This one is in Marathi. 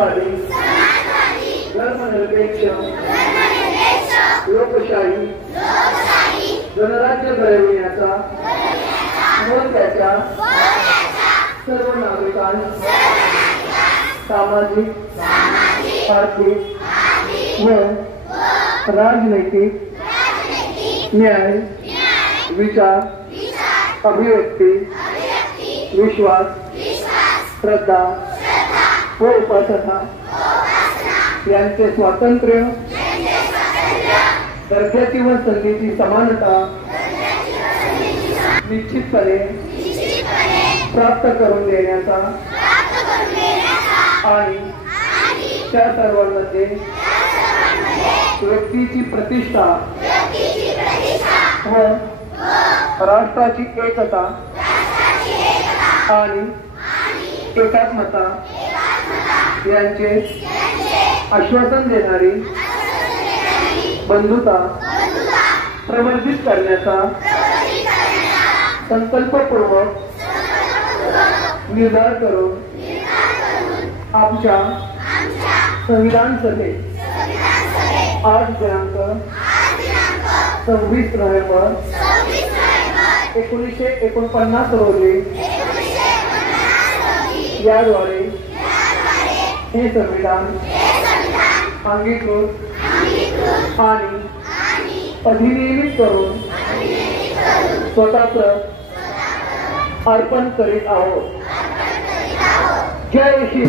समाजवादी धर्मनिरपेक्ष लोकशाही गणराज्य घडविण्याचा व त्याच्या सर्व नागरिकांस सामाजिक आर्थिक व राजनैतिक न्याय विचार अभिव्यक्ती विश्वास श्रद्धा व उपासना यांचे स्वातंत्र्य दर्जाची व संधीची समानता निश्चितपणे प्राप्त करून देण्याचा आणि त्या सर्वांमध्ये व्यक्तीची प्रतिष्ठा व राष्ट्राची एकता आणि एकात्मता यांचे आश्वासन देणारी बंधुता प्रवर्धित करण्याचा संकल्पपूर्वक निर्धार करून आमच्या संविधान सभेत आज दिनांक 26 नोव्हेंबर 1949 रोजी याद्वारे हे संविधान अंगीकृत आणि अधिनियमित करून स्वतःच अर्पण करीत आहोत। जय श्री